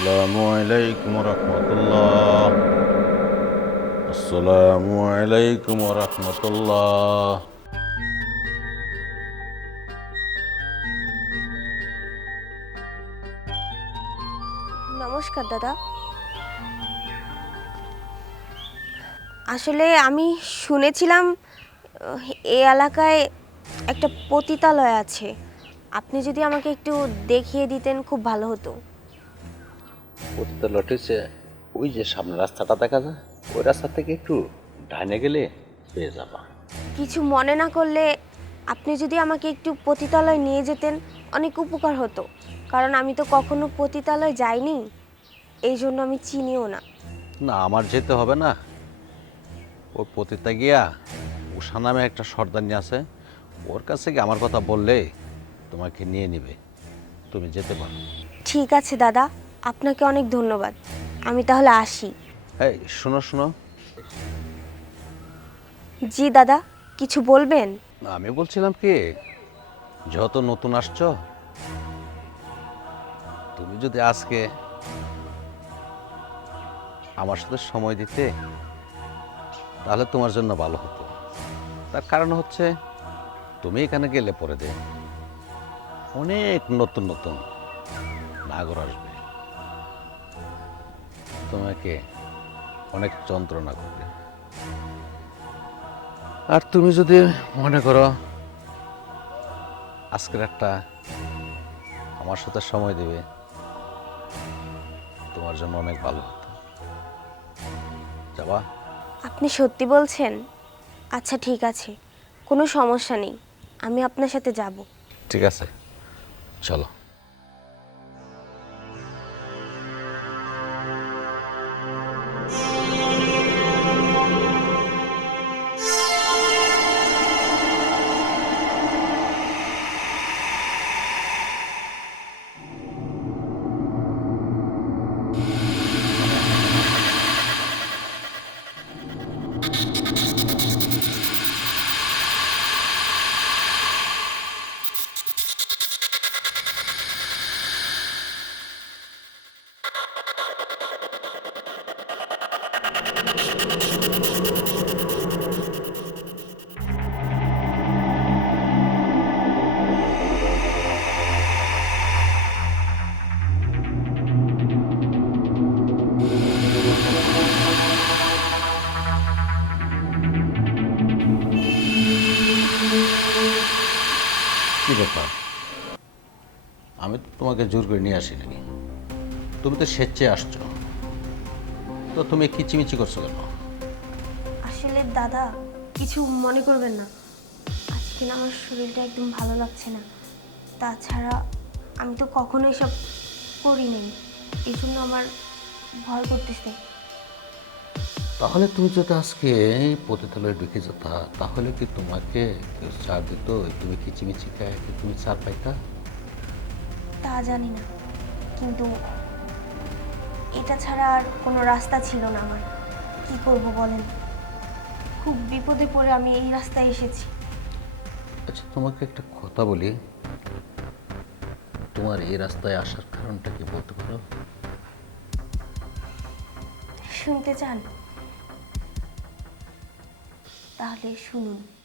আলাইকুম রহমতুল্লাহ। নমস্কার, দাদা। আসলে আমি শুনেছিলাম, এ এলাকায় একটা পতিতালয় আছে। আপনি যদি আমাকে একটু দেখিয়ে দিতেন, খুব ভালো হতো। পতিত লটেছে। ওই যে সামনে রাস্তাটা দেখা যায় ওই রাস্তা থেকে একটু ডাইনে গেলে পেয়ে যাবা। কিছু মনে না করলে আপনি যদি আমাকে একটু পতিতালয় নিয়ে যেতেন অনেক উপকার হতো। কারণ আমি তো কখনো পতিতালয় যাইনি এই জন্য আমি চিনিও না। না আমার যেতে হবে না। ওর পতিতা গিয়া উষা নামে একটা সর্দানি আছে ওর কাছে গিয়ে আমার কথা বললে তোমাকে নিয়ে নিবে। তুমি যেতে পারো। ঠিক আছে দাদা। আপনাকে অনেক ধন্যবাদ। আমি তাহলে আসি। এই শোনো শোনো। জি দাদা কিছু বলবেন? আমি বলছিলাম কি যত নতুন আসছো তুমি যদি আজকে আমার সাথে সময় দিতে তাহলে তোমার জন্য ভালো হতো। তার কারণ হচ্ছে তুমি এখানে গেলে পরে দে অনেক নতুন নতুন নাগর আসবে। তোমাকে অনেক যন্ত্রণা করবে আর তুমি যদি মনে করো আজকের একটা আমার সাথে সময় দেবে তোমার জন্য অনেক ভালো হতো। যাবা? আপনি সত্যি বলছেন? আচ্ছা ঠিক আছে। কোনো সমস্যা নেই। আমি আপনার সাথে যাব। ঠিক আছে। চলো। তোমাকে জোর করে নিয়ে আসিনি। তুমি তো স্বেচ্ছায় আসছো। তো তুমি কিচিমিচি করছ কেন? আসলে দাদা কিছু মনে করবেন না। আজকে না আমার শরীরটা একদম ভালো লাগছে না। তাছাড়া আমি তো কখনো এসব করি নাই এই জন্য আমার ভয় করতেছে। তাহলে তুমি যদি আজকে পতিতালয়ে ঢুকে যেতা তাহলে কি তোমাকে কেউ চা দিত? তুমি কিচিমিচি খায় কি তুমি চা পাইতা? তা জানি না। কিন্তু এটা ছাড়া আর কোনো রাস্তা ছিল না আমার। কি করব বলেন? খুব বিপদে পড়ে আমি এই রাস্তায় এসেছি। আচ্ছা তোমাকে একটা কথা বলি। তোমার এই রাস্তায় আসার কারণটা কি বলতে পারো? শুনতে চান? তাহলে শুনুন।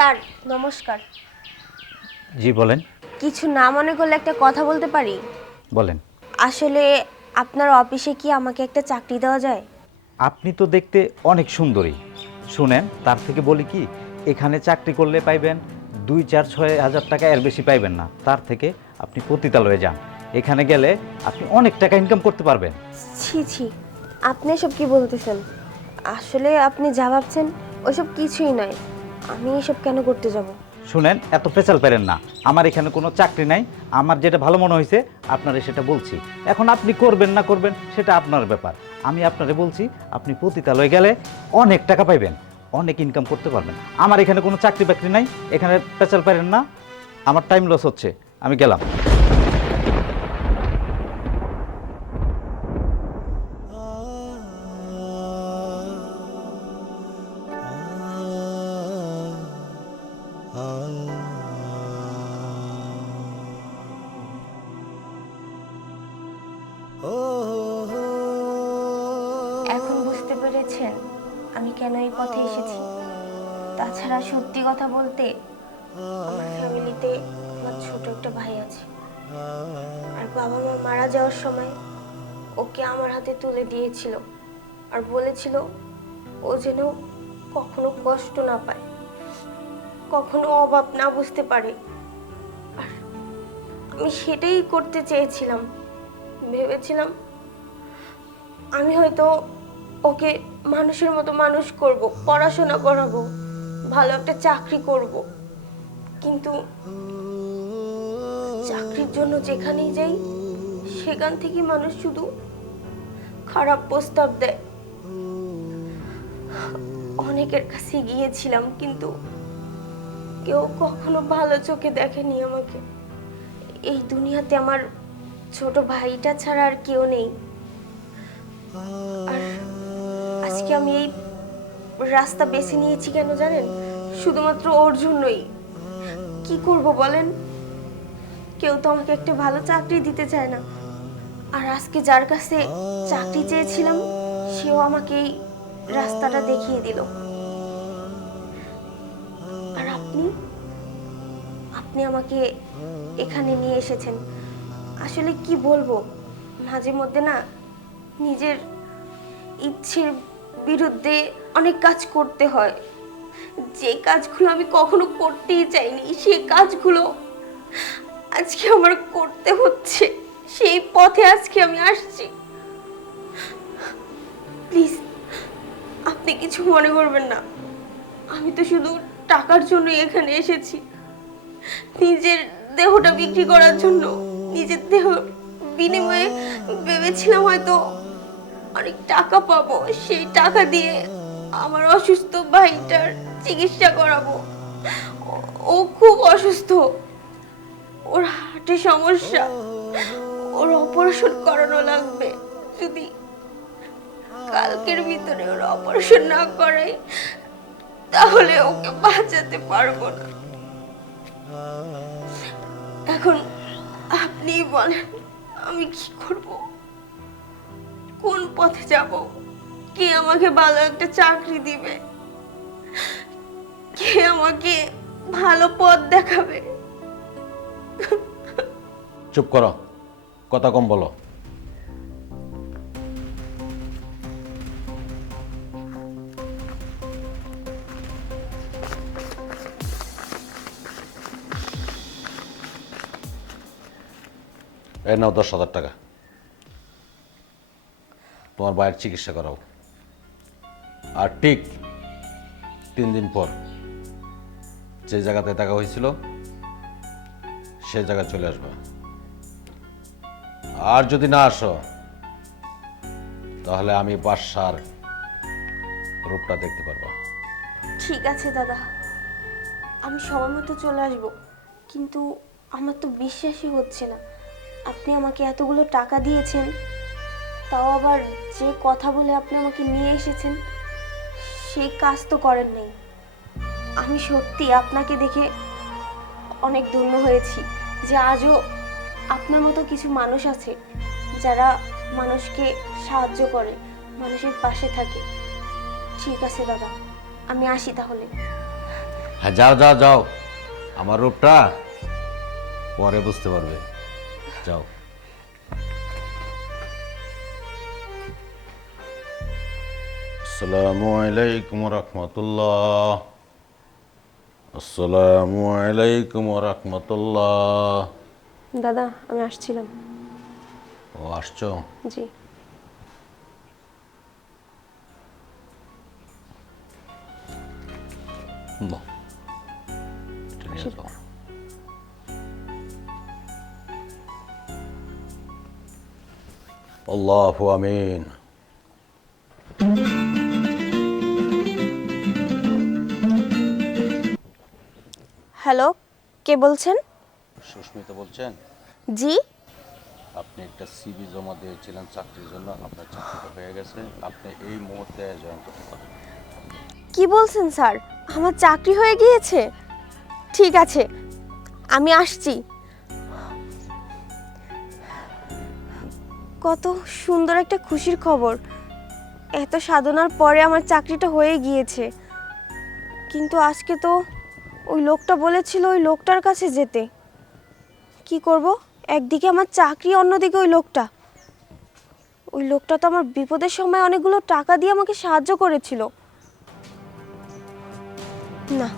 স্যার নমস্কার। জি বলেন। কিছু না মনে করলে একটা কথা বলতে পারি? বলেন। আসলে আপনার অফিসে কি আমাকে একটা চাকরি দেওয়া যায়? আপনি তো দেখতে অনেক সুন্দরী। শুনেন তার থেকে বলি কি এখানে চাকরি করলে পাইবেন দুই চার ছয় হাজার টাকা এর বেশি পাইবেন না। তার থেকে আপনি পতিতালয়ে যান। এখানে গেলে আপনি অনেক টাকা ইনকাম করতে পারবেন। ছি ছি আপনি এসব কি বলতেছেন? আসলে আপনি যা ভাবছেন ওসব কিছুই নয়। আমি এসব কেন করতে যাব? শুনেন, এত পেশাল পেরেন না। আমার এখানে কোনো চাকরি নাই। আমার যেটা ভালো মনে হয়েছে, আপনারে সেটা বলছি। এখন আপনি করবেন না করবেন, সেটা আপনার ব্যাপার। আমি আপনারে বলছি, আপনি পতিতালয়ে গেলে অনেক টাকা পাইবেন। অনেক ইনকাম করতে পারবেন। আমার এখানে কোনো চাকরি বাকরি নাই। এখানে পেঁচাল পারেন না। আমার টাইম লস হচ্ছে। আমি গেলাম। এসেছি। তাছাড়া সত্যি কথা বলতে, আমার ফ্যামিলিতে আমার ছোট একটা ভাই আছে। আর বাবা মা মারা যাওয়ার সময় ওকে আমার হাতে তুলে দিয়েছিল। আর বলেছিল ও যেন কখনো কষ্ট না পায়, কখনো অভাব না বুঝতে পারে। আর আমি সেটাই করতে চেয়েছিলাম। ভেবেছিলাম আমি হয়তো ওকে মানুষের মতো মানুষ করব, পড়াশোনা করাবো, ভালো একটা চাকরি করব। কিন্তু চাকরির জন্য যেখানেই যাই, সেখান থেকে মানুষ শুধু খারাপ প্রস্তাব দেয়। অনেকের কাছে গিয়েছিলাম, কিন্তু কেউ কখনো ভালো চোখে দেখেনি আমাকে। এই দুনিয়াতে আমার ছোট ভাইটা ছাড়া আর কেউ নেই। আর আজকে আমি এই রাস্তা বেছে নিয়েছি কেন জানেন? শুধুমাত্র ওর জন্যই। কি করব বলেন? কেউ তো আমাকে একটা ভালো চাকরি দিতে চায় না। আর আজকে যার কাছে চাকরি চেয়েছিলাম, সেও আমাকে এই রাস্তাটা দেখিয়ে দিল। আর আপনি? আপনি আমাকে এখানে নিয়ে এসেছেন। আসলে কি বলব? মাঝে মধ্যে না নিজের ইচ্ছের বিরুদ্ধে অনেক কাজ করতে হয়। যে কাজগুলো আমি কখনো করতেই চাইনি, সে কাজগুলো আজকে আমার করতে হচ্ছে। সেই পথে আজকে আমি আসছি। প্লিজ, আপনি কিছু মনে করবেন না। আমি তো শুধু টাকার জন্যই এখানে এসেছি। নিজের দেহটা বিক্রি করার জন্য, নিজের দেহ বিনিময়ে ভেবেছিলাম হয়তো অনেক টাকা পাবো, সেই টাকা দিয়ে আমার অসুস্থ ভাইটার চিকিৎসা করাবো। ও- খুব অসুস্থ। ওর হার্টে সমস্যা, ওর অপারেশন করানো লাগবে। যদি কালকের ভিতরে ওর অপারেশন না করাই, তাহলে ওকে বাঁচাতে পারব না। এখন আপনি বলেন, আমি কি করব? কোন পথে যাব? কে আমাকে ভালো একটা চাকরি দিবে? কে আমাকে ভালো পথ দেখাবে? চুপ করো। কথা কম বলো। এই নাও দশ হাজার টাকা। তোমার ভাইয়ের চিকিৎসা করাও। আর ঠিক তিন দিন পর যে জায়গাতে দেখা হয়েছিল, সে জায়গায় চলে আসবা। আর যদি না আসো, তাহলে আমি বাসার রূপটা দেখতে পারব। ঠিক আছে দাদা, আমি সময় মতো চলে আসব, কিন্তু আমার তো বিশ্বাসই হচ্ছে না। আপনি আমাকে এতগুলো টাকা দিয়েছেন তাও আবার যে কথা বলে আপনি আমাকে নিয়ে এসেছেন, সেই কাজ তো করেন নাই। আমি সত্যি আপনাকে দেখে অনেক ধন্য হয়েছি যে আজও আপনার মতো কিছু মানুষ আছে যারা মানুষকে সাহায্য করে, মানুষের পাশে থাকে। ঠিক আছে দাদা আমি আসি তাহলে। হ্যাঁ যাও যাও যাও। আমার রূপটা পরে বুঝতে পারবে। যাও। আসসালামু আলাইকুম রহমতুল্লাহ। আসসালামু আলাইকুম রহমতুল্লাহ। দাদা আমি আসছিলাম। ও আসছো? জি। বাহ। এটা নিয়ে যাও। আল্লাহু আমিন। হ্যালো কে বলছেন? সুস্মিতা বলছেন। জি। আপনি একটা সিবি জমা দিয়েছিলেন চাকরির জন্য আপনার চাকরিটা হয়ে গেছে। আপনি এই মুহূর্তে জয়েন করতে পারেন। কি বলছেন স্যার? আমার চাকরি হয়ে গিয়েছে? ঠিক আছে আমি আসছি। কত সুন্দর একটা খুশির খবর। এত সাধনার পরে আমার চাকরিটা হয়ে গিয়েছে। কিন্তু আজকে তো ওই লোকটা বলেছিল ওই লোকটার কাছে যেতে। কি করব? একদিকে আমার চাকরি, অন্যদিকে ওই লোকটা। ওই লোকটা তো আমার বিপদের সময় অনেকগুলো টাকা দিয়ে আমাকে সাহায্য করেছিল। না,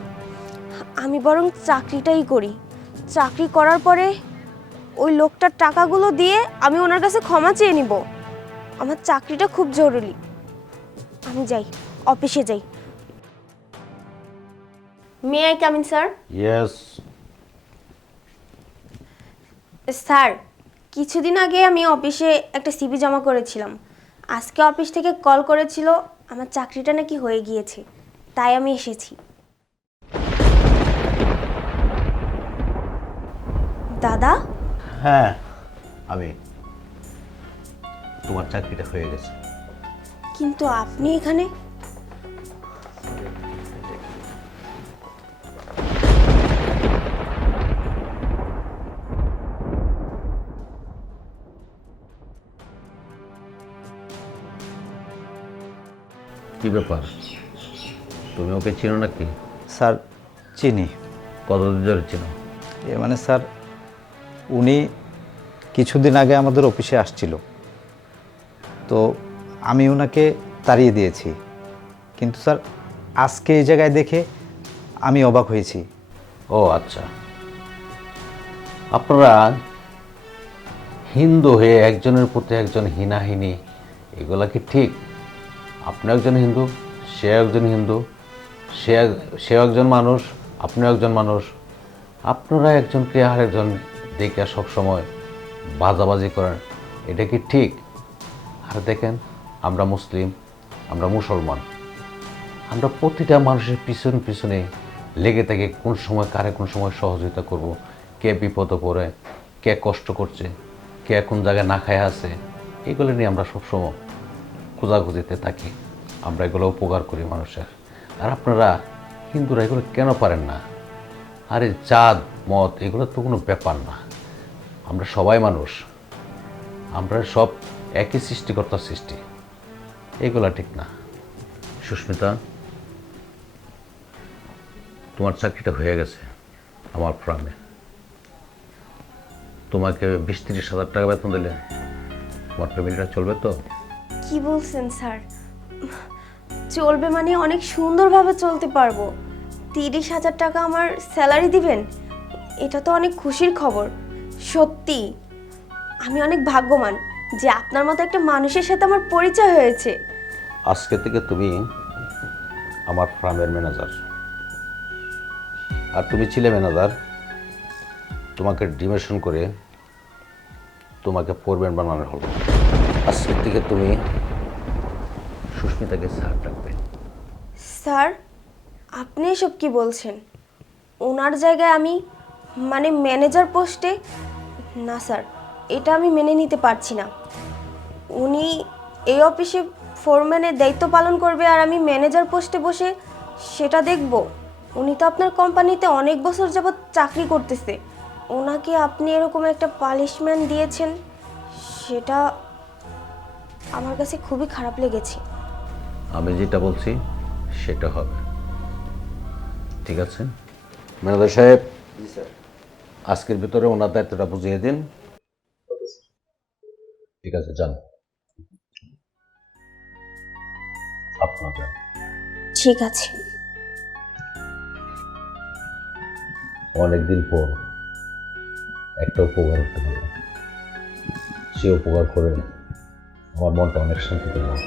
আমি বরং চাকরিটাই করি। চাকরি করার পরে ওই লোকটার টাকাগুলো দিয়ে আমি ওনার কাছে ক্ষমা চেয়ে নিব। আমার চাকরিটা খুব জরুরি। আমি যাই, অফিসে যাই। May I come in sir yes sir কিছুদিন আগে আমি অফিসে একটা সিভি জমা করেছিলাম। আজকে অফিস থেকে কল করেছিল আমার চাকরিটা নাকি হয়ে গিয়েছে তাই আমি এসেছি। দাদা? হ্যাঁ আমি। তোমার চাকরিটা হয়ে গেছে। কিন্তু আপনি এখানে কি ব্যাপার? তুমি ওকে চিনো নাকি? স্যার চিনি। কতদিন ধরে চিনো? এ মানে স্যার উনি কিছুদিন আগে আমাদের অফিসে আসছিল। তো আমি ওনাকে তাড়িয়ে দিয়েছি। কিন্তু স্যার আজকে এই জায়গায় দেখে আমি অবাক হয়েছি। ও আচ্ছা। আপনারা হিন্দু হয়ে একজনের প্রতি একজন হিনাহিনি এগুলা কি ঠিক? আপনি একজন হিন্দু, সে একজন হিন্দু, সে সে একজন মানুষ, আপনিও একজন মানুষ। আপনারা একজনকে আরেকজন দেখে সবসময় বাজাবাজি করেন, এটা কি ঠিক? আর দেখেন, আমরা মুসলিম, আমরা মুসলমান, আমরা প্রতিটা মানুষের পিছনে পিছনে লেগে থাকে কোন সময় কারে কোন সময় সহযোগিতা করব, কে বিপদে পড়ে, কে কষ্ট করছে, কে কোন জায়গায় না খায় আছে, এগুলো নিয়ে আমরা সবসময় খোঁজাখুঁজিতে থাকি। আমরা এগুলো উপকার করি মানুষের। আর আপনারা হিন্দুরা এগুলো কেন পারেন না? আরে জাত, মত, এগুলো তো কোনো ব্যাপার না। আমরা সবাই মানুষ। আমরা সব একই সৃষ্টিকর্তার সৃষ্টি। এগুলা ঠিক না। সুস্মিতা, তোমার চাকরিটা হয়ে গেছে আমার ফার্মে তোমাকে বিশ তিরিশ হাজার টাকা বেতন দিলে তোমার ফ্যামিলিটা চলবে তো? কি বলছেন, স্যার? চলবে মানে অনেক সুন্দরভাবে চলতে পারব। তিরিশ হাজার টাকা আমার স্যালারি দিবেন? এটা তো অনেক খুশির খবর। সত্যি, আমি অনেক ভাগ্যবান যে আপনার মতো একটা মানুষের সাথে আমার পরিচয় হয়েছে। আজকে থেকে তুমি আমার ফার্মের ম্যানেজার। আর তুমি ছিলে ম্যানেজার, তোমাকে ডিমেশন করে তোমাকে ফোরম্যান বানানো হলো। আজকের থেকে তুমি সুস্মিতাকে স্যার ডাকবে স্যার, আপনি এসব কি বলছেন? ওনার জায়গায় আমি মানে ম্যানেজার পোস্টে? না স্যার, এটা আমি মেনে নিতে পারছি না। উনি এই অফিসে ফোরম্যানের দায়িত্ব পালন করবে আর আমি ম্যানেজার পোস্টে বসে সেটা দেখব। উনি তো আপনার কোম্পানিতে অনেক বছর যাবৎ চাকরি করতেছে। ওনাকে আপনি এরকম একটা পানিশমেন্ট দিয়েছেন, সেটা আমার কাছে খুবই খারাপ লেগেছে। আমি যেটা বলছি সেটা হবে। ঠিক আছে? ম্যানেজার সাহেব আজকের ভিতরে ওনার দায়িত্বটা বুঝিয়ে দিন। ঠিক আছে যান। আপনার ঠিক আছে। অনেকদিন পর একটা উপকার করতে পারলাম সে উপকার করে আমার মনটা অনেক শান্তি পেলাম